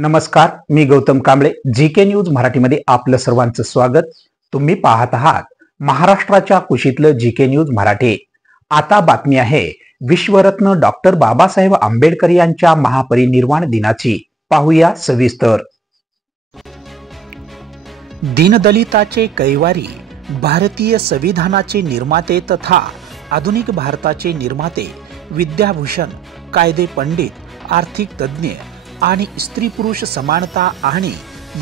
नमस्कार, मी Gautam Kamble. GK news मराठीमध्ये आपलं सर्वांचं स्वागत. तुम्ही पाहत आहात महाराष्ट्राच्या कुशीतलं जीके न्यूज मराठी. आता बातमी आहे विश्वरत्न डॉक्टर बाबासाहेब आंबेडकर यांच्या महापरिनिर्वाण दिनाची. पाहूया सविस्तर. दीनदलिताचे कैवारी, भारतीय संविधानाचे निर्माते तथा आधुनिक भारताचे निर्माते, विद्याभूषण, कायदे पंडित, आर्थिक तज्ज्ञ आणि स्त्री पुरुष समानता आणि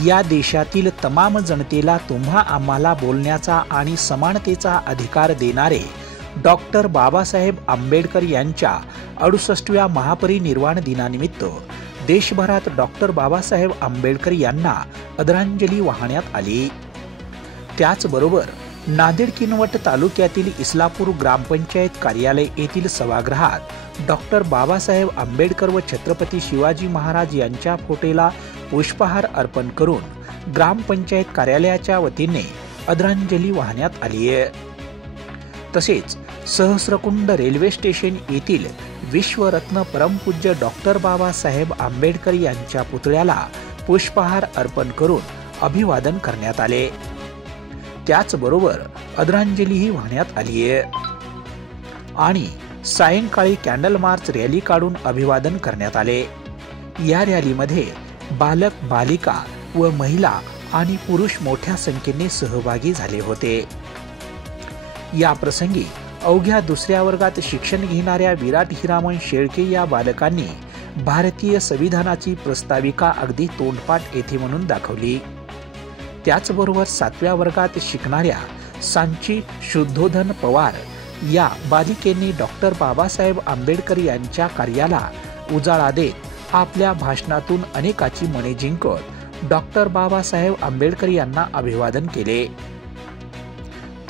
या देशातील तमाम जनतेला तुम्हा आम्हाला बोलण्याचा आणि समानतेचा अधिकार देणारे डॉक्टर बाबासाहेब आंबेडकर यांच्या 68व्या महापरिनिर्वाण दिनानिमित्त देशभरात डॉक्टर बाबासाहेब आंबेडकर यांना आदरांजली वाहण्यात आली. त्याचबरोबर नांदेड किनवट तालुक्यातील इस्लापूर ग्रामपंचायत कार्यालय येथील सभागृहात डॉक्टर बाबासाहेब आंबेडकर व छत्रपती शिवाजी महाराज यांच्या फोटोला पुष्पहार अर्पण करून ग्रामपंचायत कार्यालयाच्या वतीने आदरांजली वाहण्यात आली आहे. तसेच सहस्रकुंड रेल्वे स्टेशन येथील विश्वरत्न परमपूज्य डॉक्टर बाबासाहेब आंबेडकर यांच्या पुतळ्याला पुष्पहार अर्पण करून अभिवादन करण्यात आले. त्याचबरोबर आदरांजलीही वाहण्यात आली आहे आणि सायंकाळी कॅन्डल मार्च रॅली काढून अभिवादन करण्यात आले. या रॅलीमध्ये बालक, बालिका व महिला आणि पुरुष मोठ्या संख्येने सहभागी झाले होते. या प्रसंगी अवघ्या दुसऱ्या वर्गात शिक्षण घेणाऱ्या विराट हिरामन शेळके या बालकांनी भारतीय संविधानाची प्रस्ताविका अगदी तोंडपाठ येथे म्हणून दाखवली. त्याचबरोबर 7व्या वर्गात शिकणाऱ्या सांची शुद्धोधन पवार या बालिकेने डॉक्टर बाबासाहेब आंबेडकर यांच्या कार्याला उजाळा देत आपल्या भाषणातून अनेकाची मने जिंकत डॉक्टर बाबासाहेब आंबेडकर यांना अभिवादन केले.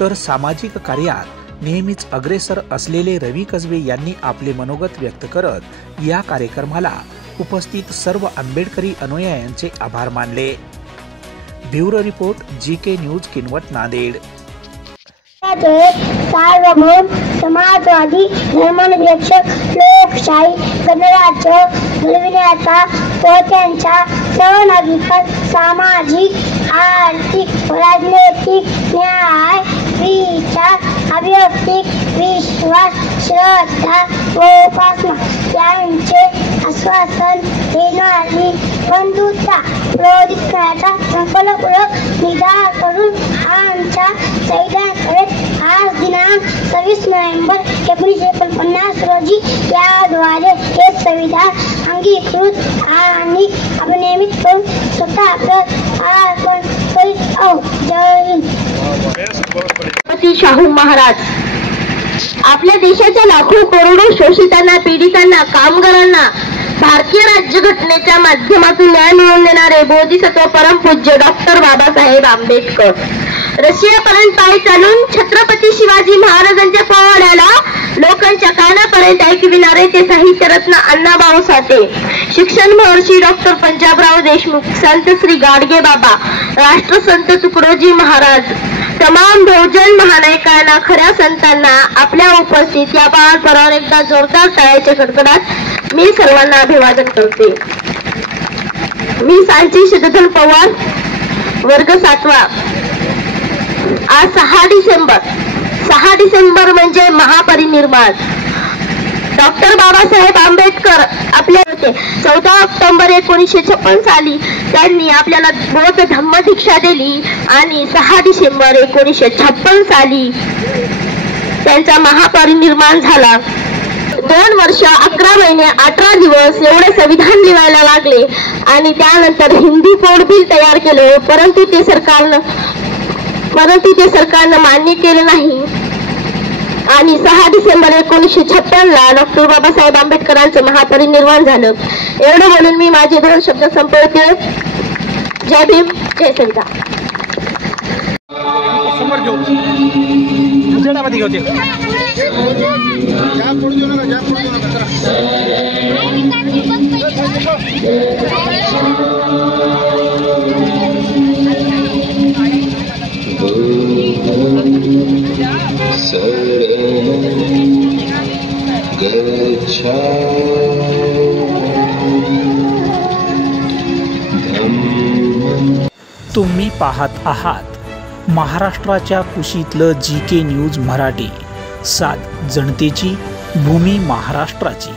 तर सामाजिक कार्यात नेहमीच अग्रेसर असलेले रवी कसबे यांनी आपले मनोगत व्यक्त करत या कार्यक्रमाला उपस्थित सर्व आंबेडकरी अनुयायांचे आभार मानले. Bureau report, GK news, Kinwat, Nanded. सार्वभौम समाजवादी धर्मनिरपेक्ष लोकशाही गणराज्य घडविण्याचा व त्यांच्या सहभागिता सामाजिक, आर्थिक व राजनैतिक न्याय, विचार, अभिव्यक्ती, विश्वास, श्रद्धा व उपासना यांचे आश्वासन देणारी बंधुता प्रबोधित करण्याचा संकल्पपूर्वक निर्धार करून आमच्या संविधानाकडे आज दिनांक 26 नोव्हेंबर 1949 रोजी याद्वारे हे संविधान अंगीकृत आणि अभिनियमित करून स्वतः अर्पण करीत आहोत. जय हिंद. छत्रपती शाहू महाराज आपल्या देशाच्या लाखो करोडो शोषितांना, पीडितांना, कामगारांना भारतीय राज्यघटनेच्या माध्यमातून न्याय मिळवून देणारे बोधिसत्व परमपूज्य डॉक्टर बाबासाहेब आंबेडकर रशियापर्यंत पायी चालून छत्रपती शिवाजी महाराजांच्या पोवाड्याला लोकांच्या कानापर्यंत ऐकविणारे ते साहित्यरत्न अण्णाभाऊ साठे, शिक्षण महर्षी डॉक्टर पंजाबराव देशमुख, संत श्री गाडगे बाबा, राष्ट्रसंत तुकडोजी महाराज, तमाम बहुजन महानायकांना, खऱ्या संतांना आपल्या उपस्थित या पावसावर एकदा जोरदार टाळ्याच्या कडकडात मी सर्वांना अभिवादन करते. मी सांची शुद्धोधन पवार, वर्ग 7वा. आज 6 डिसेंबर म्हणजे महापरिनिर्वाण. डॉक्टर बाबासाहेब आंबेडकर आपले होते. 14 ऑक्टोबर 1956 साली त्यांनी आपल्याला बौद्ध धम्म दीक्षा दिली आणि 6 डिसेंबर 1956 साली त्यांचा महापरिनिर्वाण झाला. 2 वर्ष 11 महिने 18 दिवस एवढे संविधान लिहायला लागले आणि त्यानंतर हिंदी कोड बिल तयार केले, परंतु ते सरकारनं मान्य केले नाही आणि 6 डिसेंबर 1956 ला डॉक्टर बाबासाहेब आंबेडकरांचं महापरिनिर्वाण झालं. एवढं म्हणून मी माझे 2 शब्द संपवते. जय भीम, जय संविधान. गच्छा तुम्ही पाहत आहात महाराष्ट्राच्या कुशीतलं GK न्यूज मराठी, सात जनतेची, भूमी महाराष्ट्राची।